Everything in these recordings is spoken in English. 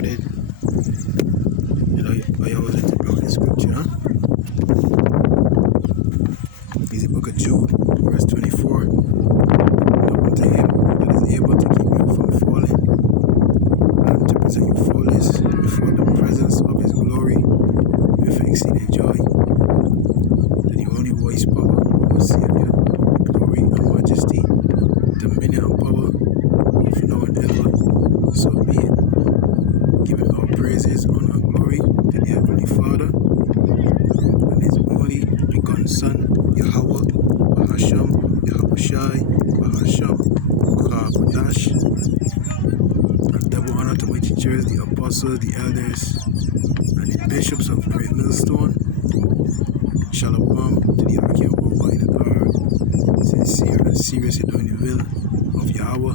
started. I always like to bring the scripture, huh? It's the book of Jude, verse 24. Now unto him that is able to keep you from falling and to present you faultless before the presence of his glory with exceeding joy. That the only voice power of our Savior, glory and majesty, dominion and power, both now and ever, so be it. Giving all praises, honor, and glory to the Heavenly Father and His only begotten Son, Yahweh, Bahasham, Yahweh Shai, Bahasham, Kadash. And double honor to my teachers, the apostles, the elders, and the bishops of Great Millstone. Shalom to the Archean worldwide that are sincere and serious in doing the will of Yahweh,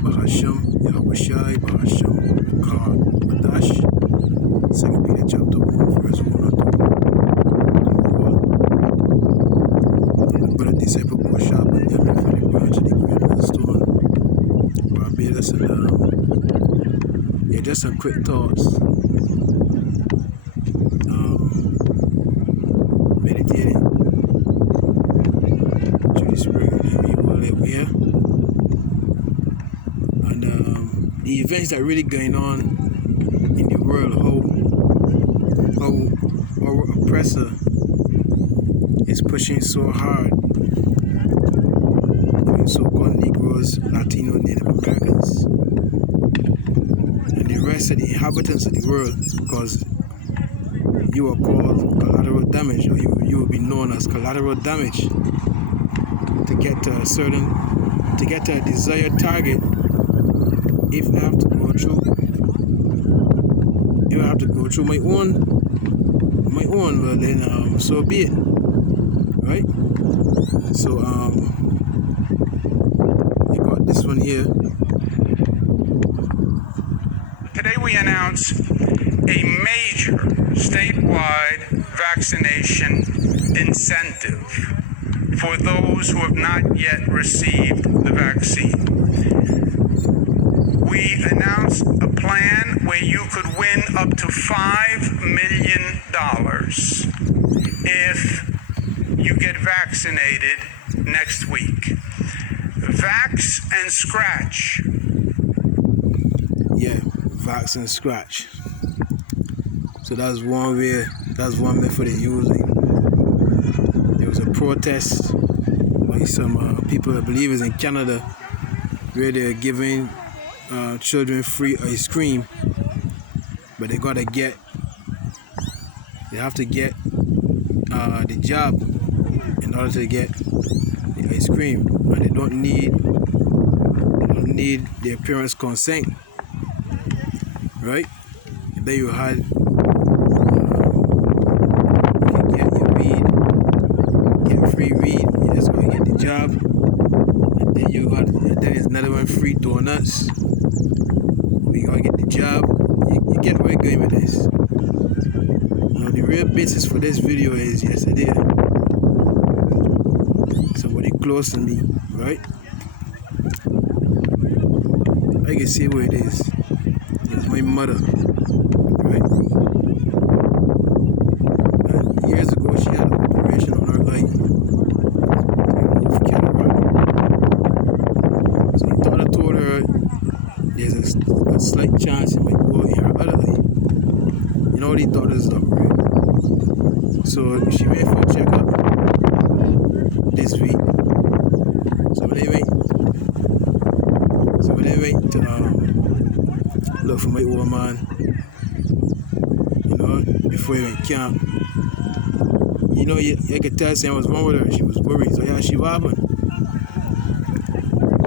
Bahasham, Yahweh Shai, Bahasham, Kadash. 2 Peter chapter 1, verse 1 and 2. The brother disciple Boshab and them from the branch of the Great Millstone, Barbados, and yeah, just some quick thoughts. Meditating through the Spirit of me while we're here. And the events that are really going on in the world, how our oppressor is pushing so hard, even so-called Negroes, Latino, Native Americans, and the rest of the inhabitants of the world, because you are called collateral damage, or you will be known as collateral damage, to get to a desired target. If I have to go through my own, well then so be it, right? So I got this one here. Today we announce a major statewide vaccination incentive for those who have not yet received the vaccine. We announced a plan where you could win up to $5 million if you get vaccinated next week. Vax and Scratch. Yeah, Vax and Scratch. So that's one method they're using. There was a protest by some people, believers in Canada, where they're giving children free ice cream, but they have to get the job in order to get the ice cream, and they don't need their parents' consent, right? And then you had get free weed, you just gotta get the job, and then there's another one, free donuts. You gotta get the job. You get where I'm going with this. Now the real basis for this video is yesterday. Somebody close to me, right? I can see where it is. It's my mother, right? And years ago she had an operation on her eye. So the doctor told her there's a slight chance it might go in her other eye. You know, the doctors don't right? So she went for a checkup this week. So when they went to look for my old man, you know, before he went camp, you know, you could tell something was wrong with her. She was worried. So yeah, she what happened?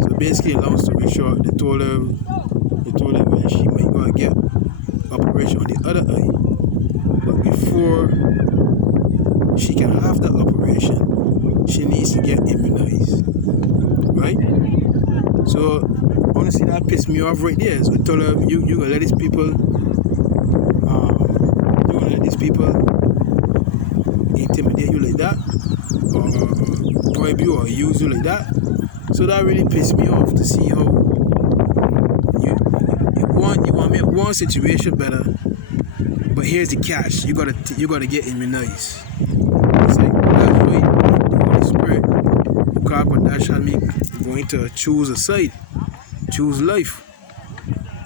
So basically, long story short, they told her that she might go and get operation on the other eye, but before she can have the operation, she needs to get immunized, right? So honestly, that pissed me off right there. So I told her, you gonna let these people intimidate you like that, or bribe you or use you like that. So that really pissed me off to see how want to make one situation better, but here's the catch: you gotta get immunized. It's like that's why the Holy Spirit, going to choose a side, choose life,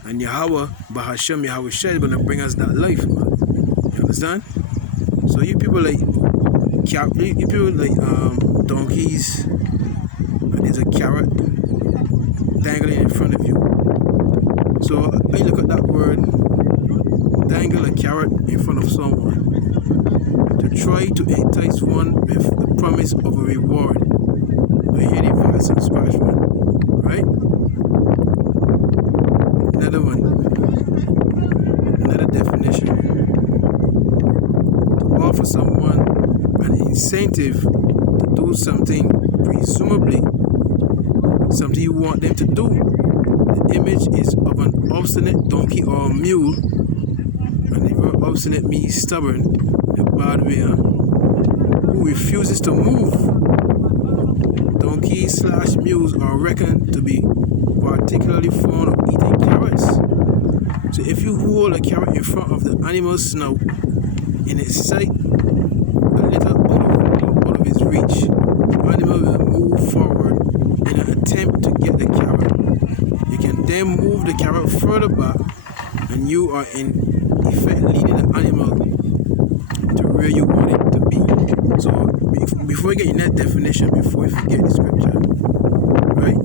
and Yahweh, Bahashem Yahweh Shai, is gonna bring us that life, man. You understand? So you people like donkeys, and there's a carrot dangling in front of you. So I look at that word, dangle a carrot in front of someone to try to entice one with the promise of a reward. I hear the verse in Spanish, man. Right? Another one. Another definition. To offer someone an incentive to do something, presumably something you want them to do. The image is of an obstinate donkey or mule, and the verb obstinate means stubborn in a bad way, who refuses to move. Donkeys/mules are reckoned to be particularly fond of eating carrots. So if you hold a carrot in front of the animal's snout in its sight, a little out of its reach, the animal will move forward in an attempt to get the carrot. You can then move the carrot further back, and you are in effect leading the animal to where you want it to be. So before we get in that definition, before we forget the scripture, right?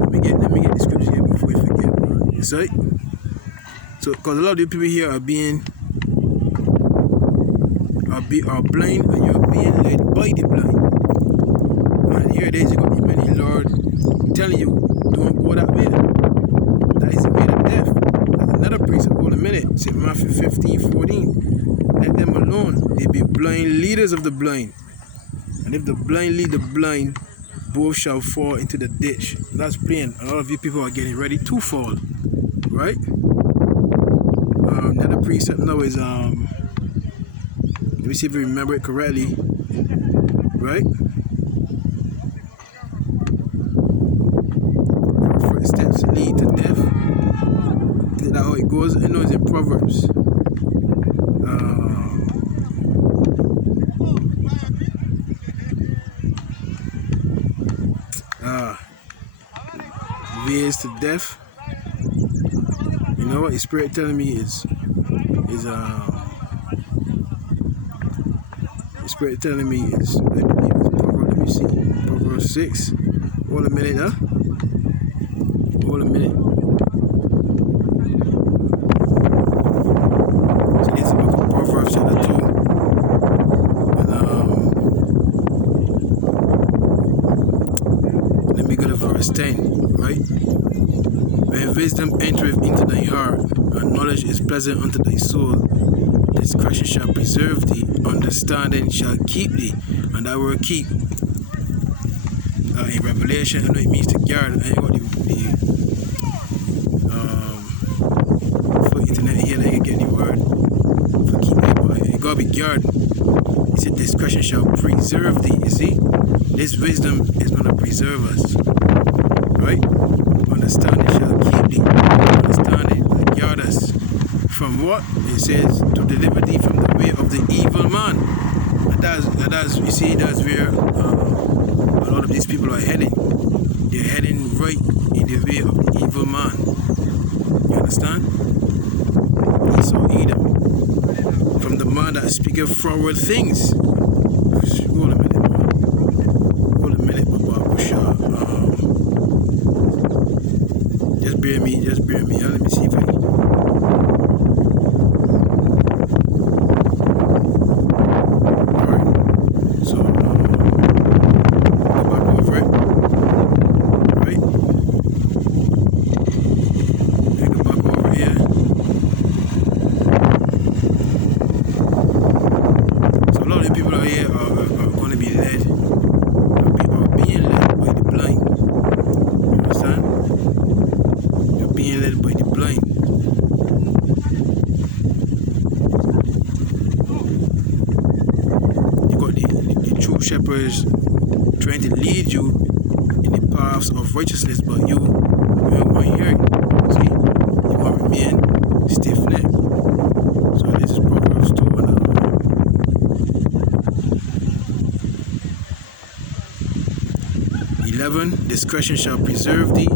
Let me get the scripture here before we forget. It's right. So because a lot of the people here are blind, and you're being led by the blind. And here it is, you got the many Lord telling you, don't go that way. That is the way to death. There's another precept. Hold a minute. St. Matthew 15:14. Let them alone. They be blind leaders of the blind. And if the blind lead the blind, both shall fall into the ditch. That's plain. A lot of you people are getting ready to fall. Right? Another precept now is let me see if I remember it correctly. Right? First steps lead to death. Is that how it goes? I know it's in Proverbs. Ways to death. You know what the Spirit telling me is the Spirit telling me is, I believe it's Proverbs. Let me see, Proverbs 6. Hold a minute, huh? Hold a minute. So this is the book of Proverbs chapter 2. And let me go to verse 10, right? When wisdom entereth into thy heart, and knowledge is pleasant unto thy soul, discretion shall preserve thee, understanding shall keep thee. And that word keep, in Revelation, I know it means to guard. I got for internet here that you get the word for keep, but it gotta be guard. He said discretion shall preserve thee. You see, this wisdom is gonna preserve us, right? Understanding shall keep thee. Understanding will guard us from what? It says to deliver thee from the way of the evil man. And that's you see, that's where a lot of these people are heading. They're heading right in the way of the evil man. You understand? Esau, Edom. From the man that speaketh forward things. Hold a minute, man. Hold a minute, Baba Busha. Just bear me. Let me see if I can. Alright. So, go back over it. Right? Go back over here. So, a lot of the people out here are going to be led, are being led by the blind. You understand? Being led by the blind. You got the true shepherds trying to lead you in the paths of righteousness, but you don't want to hear it. remain stiff-necked. So this is Proverbs 2 and 11. Discretion shall preserve thee,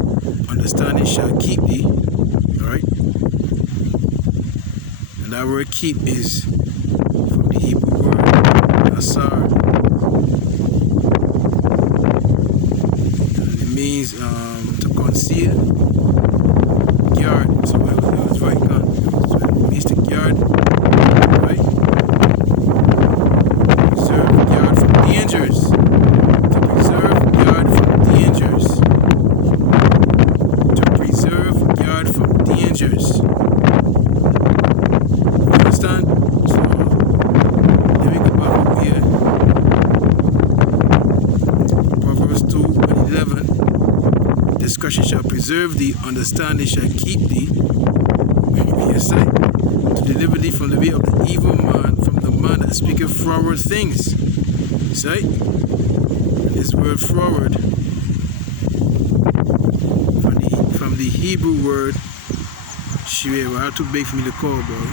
understanding shall keep thee. Alright? And that word keep is from the Hebrew word asar. And it means to conceal, guard. So it was right, it means to guard, right? Preserve, guard from dangers. To preserve, guard from dangers. To preserve, guard from dangers. You understand? So let me go back over here. Proverbs 2 and 11. Discretion shall preserve thee, understanding shall keep thee. Yes, right? To deliver thee from the way of the evil man, from the man that speaketh froward things. See? This word froward from the Hebrew word shveh. Well, too big for me to call, boy.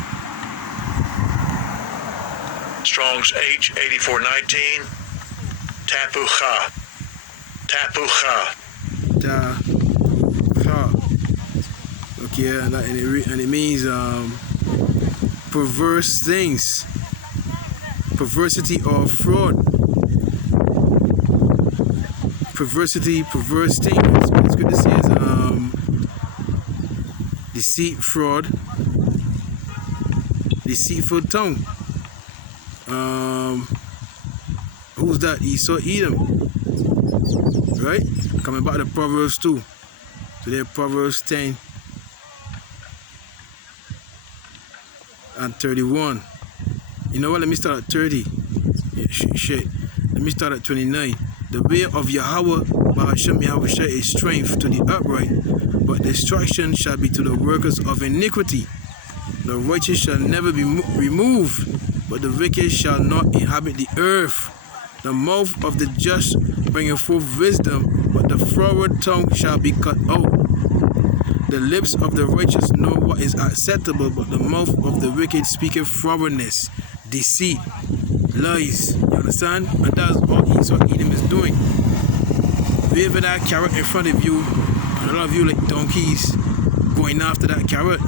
Strong's H8419. Tapucha. Tapucha. Okay, and it means perverse things, perversity or fraud, perversity, perverse things. What the scripture says, deceit, fraud, deceitful tongue. Who's that? Esau, Edom, right? Coming back to Proverbs 2. So there, Proverbs 10 and 31. You know what? Let me start at 30. Yeah, shit. Let me start at 29. The way of Yahweh, Bahashem Yahweh is strength to the upright, but destruction shall be to the workers of iniquity. The righteous shall never be removed, but the wicked shall not inhabit the earth. The mouth of the just bringeth forth wisdom, but the froward tongue shall be cut out. The lips of the righteous know what is acceptable, but the mouth of the wicked speaketh frowardness, deceit, lies. You understand? And that's all Esau Edom is doing. Wherever that carrot in front of you, and a lot of you like donkeys going after that carrot,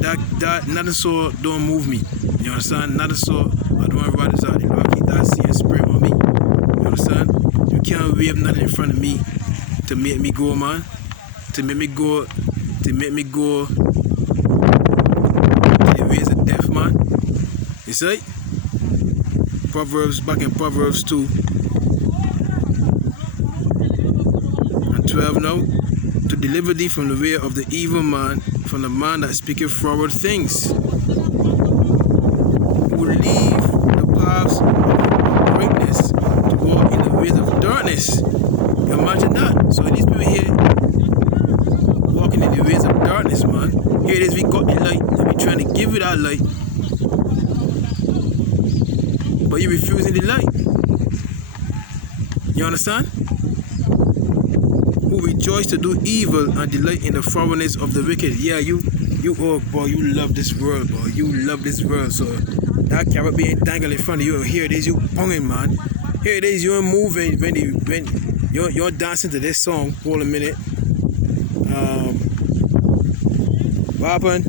that nothing so don't move me. You understand? Nothing so I don't want to ride this out. You know, I keep that seeing spirit on me. You understand? You can't wave nothing in front of me to make me go, man. To make me go to the ways of death, man. You see? Proverbs, back in Proverbs 2 and 12 now. To deliver thee from the way of the evil man, from the man that speaketh froward things. Who will leave the paths of greatness to walk in the ways of darkness. Imagine that. So these people here walking in the ways of darkness, man. Here it is, we got the light, and we trying to give you that light. But you're refusing the light. You understand? Who rejoice to do evil and delight in the frowardness of the wicked. Yeah, you oh boy, you love this world, boy. You love this world. So that carrot being dangled in front of you. Here it is, you bunging, man. Here it is, you're moving when you're dancing to this song. Hold a minute. What happened?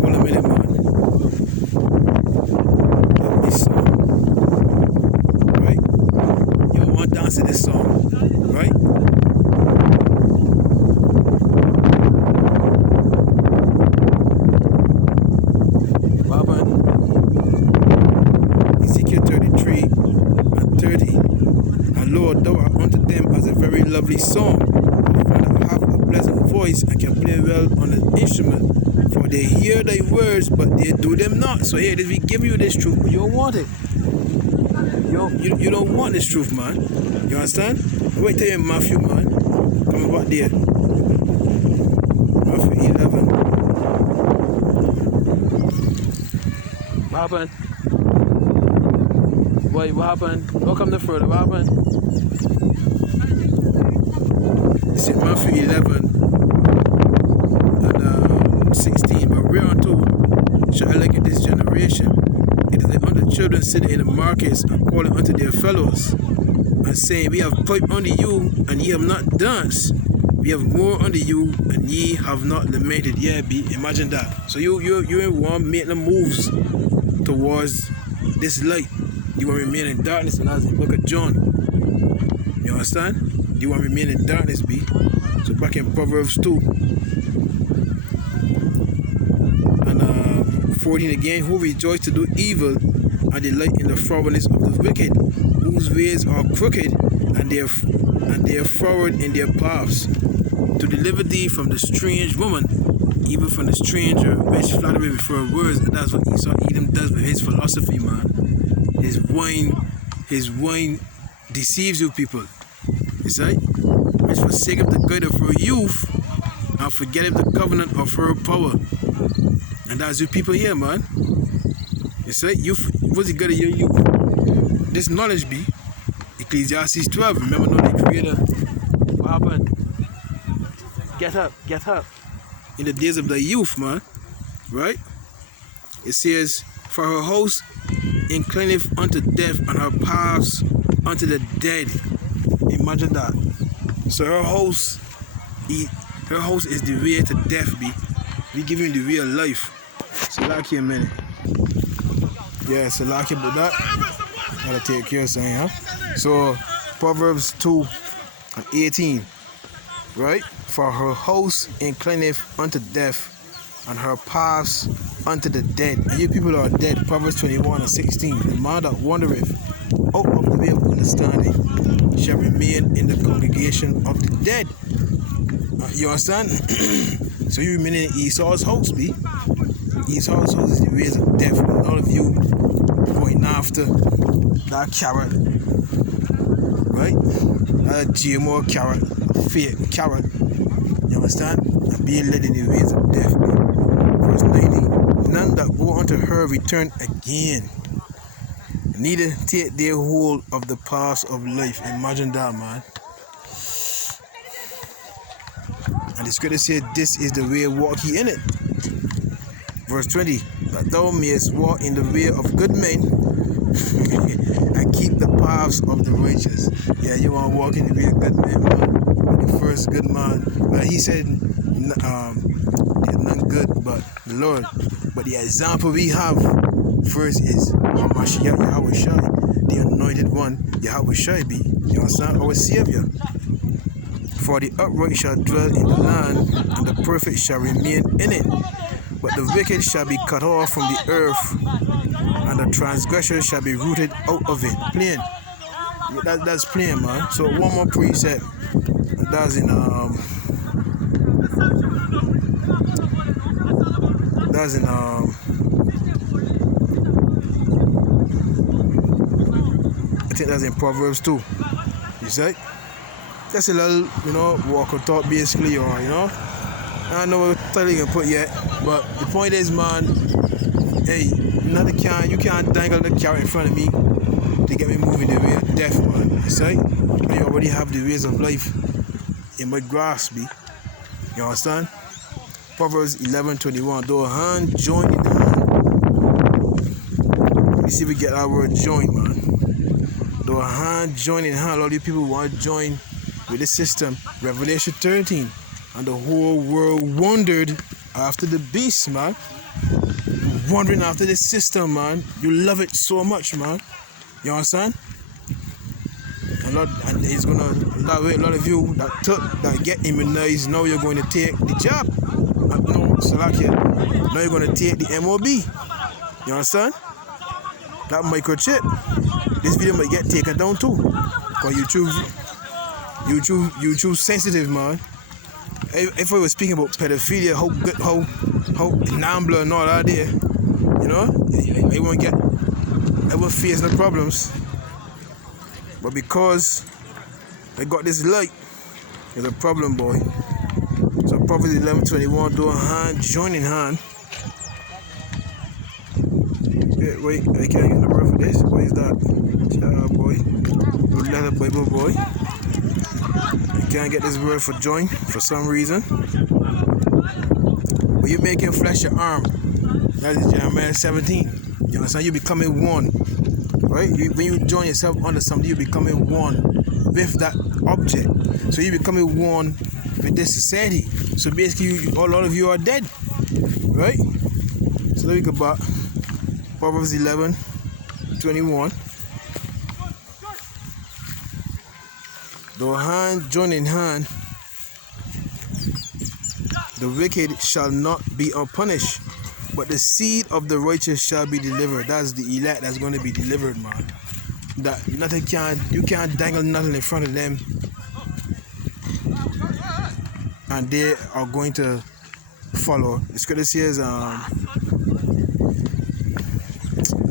Hold a minute, man. Love this song. Right? You want to dance to this song. Right? What happened? Ezekiel 33 and 30. And Lord, thou art unto them as a very lovely song. Have a pleasant voice and can play well on an instrument, for they hear thy words, but they do them not. So here it is, we give you this truth, but you don't want it. You don't want this truth, man. You understand? Wait till you in Matthew, man. Come about there. Matthew 11. What happened? What happened? Don't come no further. What happened? St. Matthew 11 and 16. But whereunto shall I liken this generation? It is the unto children sitting in the markets and calling unto their fellows, and saying, We have piped unto you, and ye have not danced. We have more unto you, and ye have not lamented. Yeah, be imagine that. So you in one making the moves towards this light. You want to remain in darkness, and that's the book of John. You understand? You want to remain in darkness, be. So back in Proverbs 2 and 14 again, who rejoice to do evil and delight in the frowardness of the wicked, whose ways are crooked, and they are froward in their paths, to deliver thee from the strange woman, even from the stranger, which flattery with her words. And that's what Esau Edom does with his philosophy, man. His wine deceives you people. You see? Which forsaketh the good of her youth, and forgetteth the covenant of her power. And that's you people here, man. You see? Youth, what's the good of your youth? This knowledge be Ecclesiastes 12. Remember, no, the creator. What happened? Get up, get up. In the days of the youth, man. Right? It says, For her host inclineth unto death, and her paths unto the dead. Imagine that. So her host is the way to death, be. We give him the way of life. So like a minute. Yeah, so like about that. Gotta take care of something, huh? So Proverbs 2 and 18. Right? For her host inclineth unto death, and her paths unto the dead. And you people are dead. Proverbs 21 and 16. The man that wandereth out of the way of understanding shall remain in the congregation of the dead. You understand? So you remain in Esau's house, be. Esau's house is the ways of death. A lot of you going after that carrot, right? That GMO carrot, a fake carrot. You understand? And being led in the ways of death. Verse 90. None that go unto her return again, neither take their hold of the paths of life. Imagine that, man. And the scripture said, This is the way walk ye in it. Verse 20. That thou mayest walk in the way of good men and keep the paths of the righteous. Yeah, you want to walk in the way of good men, man. The first good man. But he said, there's none good but the Lord. But the example we have first is Hamashiach Yahweh Shai, the anointed one, Yahweh Shai be. You understand? Our Savior. For the upright shall dwell in the land, and the perfect shall remain in it. But the wicked shall be cut off from the earth, and the transgressor shall be rooted out of it. Plain. That's plain, man. So one more precept. That's in I think that's in Proverbs 2. You see? That's a little, walk or talk basically, or I don't know what title you can put yet, but the point is, man, hey, you can't dangle the carrot in front of me to get me moving the way of death, man. You see? And you already have the ways of life in my grasp, be. You understand? Proverbs 11:21. Though a hand join in the hand. Let me see if we get our word join, man. Though a hand join in hand, a lot of you people want to join with the system. Revelation 13. And the whole world wondered after the beast, man. Wondering after the system, man. You love it so much, man. You understand? And it's gonna a lot of you that get immunized. Now you're going to take the job. No, Salakia. Now you're gonna take the MOB. You understand? That microchip. This video might get taken down too. Cause YouTube sensitive, man. If I was speaking about pedophilia, how Nambla and all that there, I won't face no problems. But because I got this light, there's a problem, boy. So Proverbs 11:21, do a hand, join in hand. Wait, I can't get the word for this. What is that? Boy. Look like a Bible, boy. can't get this word for join for some reason. But you make him flesh your arm. That is Jeremiah 17. You understand? You becoming one. Right? When you join yourself under something, you becoming one with that object. So you becoming one with this society. So basically, a lot of you are dead. Right? So let me go back. Proverbs 11:21. Though hand join in hand, the wicked shall not be unpunished, but the seed of the righteous shall be delivered. That's the elect that's going to be delivered, man. That you can't dangle nothing in front of them, and they are going to follow. The scripture says, a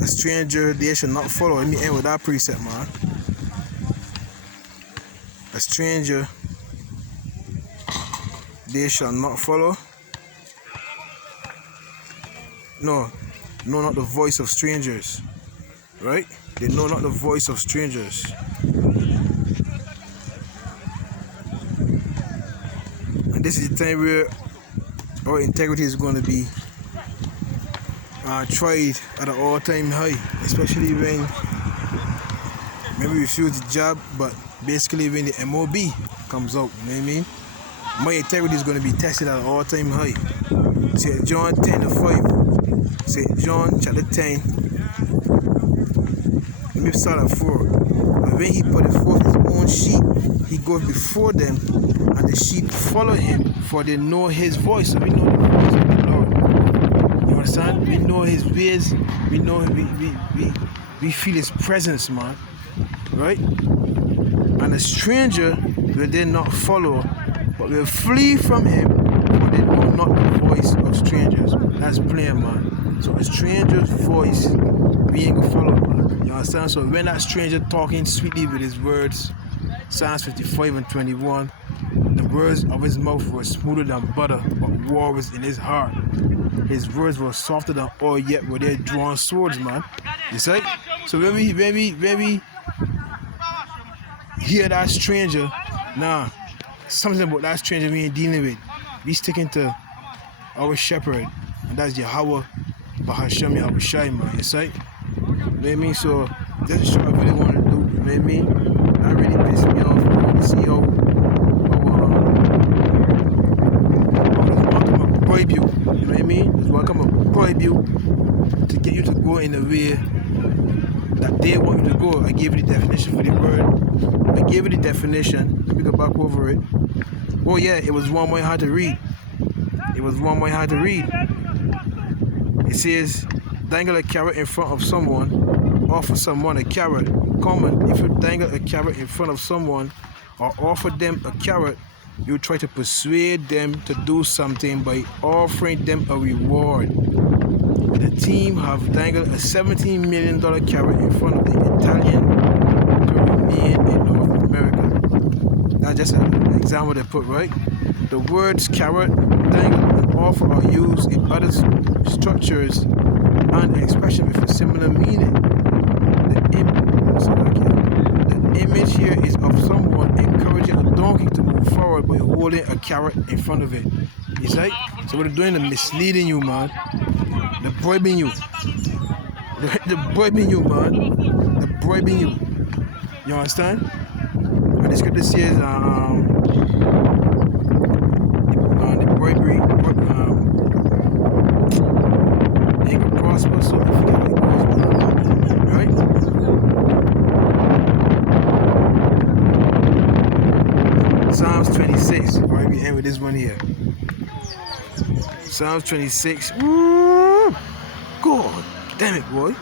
stranger they shall not follow. Let me end with that precept, man. A stranger they shall not follow. No, not the voice of strangers. Right? They know not the voice of strangers. And this is the time where our integrity is going to be tried at an all-time high, especially when maybe we refuse the job, but basically when the MOB comes out, you know what I mean? My integrity is going to be tested at an all-time high. St. John 10:5. St. John chapter 10. Let me start at 4. And when he put forth his own sheep, he goes before them, and the sheep follow him, for they know his voice. So we know the voice of the Lord. You understand? We know his ways. We know we feel his presence, man. Right? And a stranger will they not follow, but will flee from him, for they know not the voice of strangers. That's plain, man. So a stranger's voice, we ain't gonna follow, man. You understand? So when that stranger talking sweetly with his words, Psalms 55:21, the words of his mouth were smoother than butter, but war was in his heart. His words were softer than oil, yet were they drawn swords, man. You see? So when we hear that stranger, something about that stranger we ain't dealing with. We sticking to our shepherd, and that's Yahweh Bahashem Yahushai, man. You see? You know what I mean? So this is what I really want to do. You know what I mean? That really pissed me off. I want to see how bribe you. You know what I mean? This welcome to bribe you to get you to go in the way that they want you to go. I gave you the definition for the word. I gave you the definition. Let me go back over it. Oh yeah, it was one way hard to read. It was one way hard to read. It says, dangle a carrot in front of someone, offer someone a carrot. Common, if you dangle a carrot in front of someone or offer them a carrot, you try to persuade them to do something by offering them a reward. The team have dangled a $17 million carrot in front of the Italian to remain in North America. That's just an example they put, right? The words carrot, dangle, and offer are used in other structures and expressions with a similar meaning. The image here is of someone encouraging a donkey to move forward by holding a carrot in front of it. You see? So what they're doing is misleading you, man. They're bribing you. They're bribing you, man. They're bribing you. You understand? And the scripture says, the bribery, they can prosper, so I forget how it goes, man. Right? Psalms 26. Alright, we end with this one here. Psalms 26. Woo! God damn it, boy.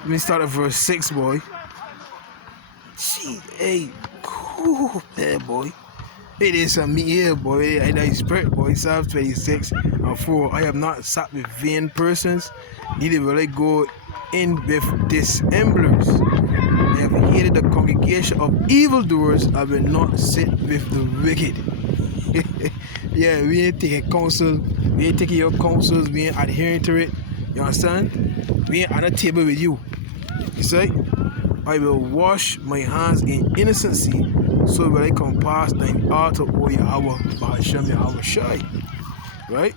Let me start at verse 6, boy. Gee, hey, cool, there, boy. It is some me here, boy. I know spirit, boy. Psalms 26:4. I have not sat with vain persons, neither will I go in with dissemblers. I have hated the congregation of evildoers. I will not sit with the wicked. Yeah, we ain't taking counsel. We ain't taking your counsels. We ain't adhering to it. You understand? We ain't at a table with you. You see? I will wash my hands in innocency. so will I come past thine altar, O Yahweh, Bahashem Yahweh Shai. Right?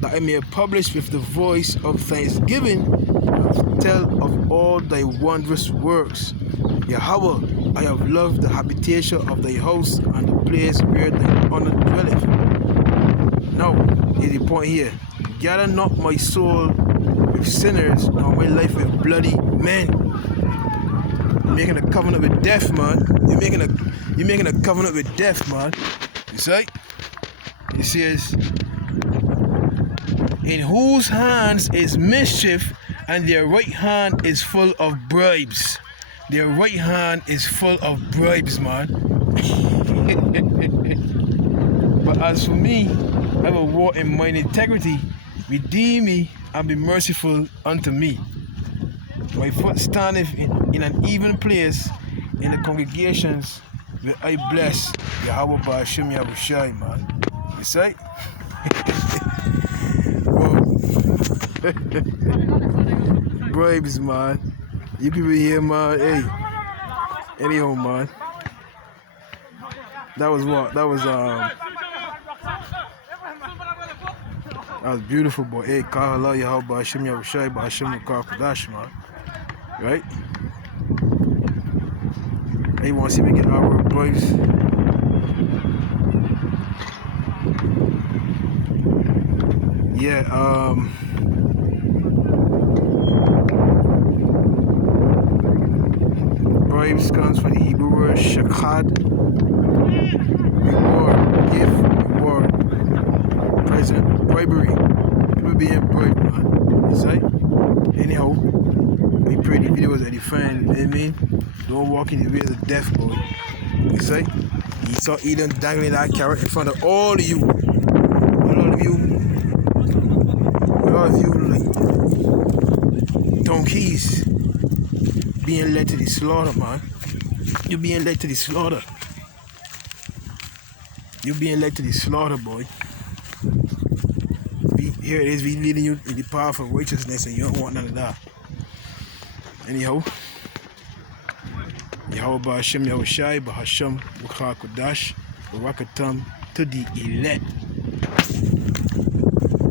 That I may publish with the voice of thanksgiving, tell of all thy wondrous works. Yahweh, I have loved the habitation of thy house and the place where thy honor dwelleth. Now, here's the point here. Gather not my soul with sinners, nor my life with bloody men. You're making a covenant with death, man. You're making a covenant with death, man. You see? It says, in whose hands is mischief, and their right hand is full of bribes. Their right hand is full of bribes, man. But as for me, I will walk in mine integrity. Redeem me and be merciful unto me. My foot standeth in an even place in the congregations where I bless Yahweh Ba'ashem Yahushai, man. You see? Bribes, man. You people here, man. Hey. Anyhow, man. That was what? That was beautiful, boy. Hey, Kahala Yahweh Ba'ashem Yahushai Ba'ashem Kodash, man. Right? Hey, you want to see me get our bribes? Yeah, bribes comes from the Hebrew word shakad. Reward, gift, reward, present, bribery. People being bribed, man. You see? Anyhow, we pray the videos that you find, you know what I mean? Don't walk in the way of the death, boy. You see? You saw Eden dangling that carrot in front of all of you. All of you like donkeys being led to the slaughter, man. You're being led to the slaughter. You're being led to the slaughter, boy. Here it is, we leading you in the path of righteousness, and you don't want none of that. Anyhow, Yahweh Ba'ashem Yahushai Ba'ashem Kodash Barakatam to the elect.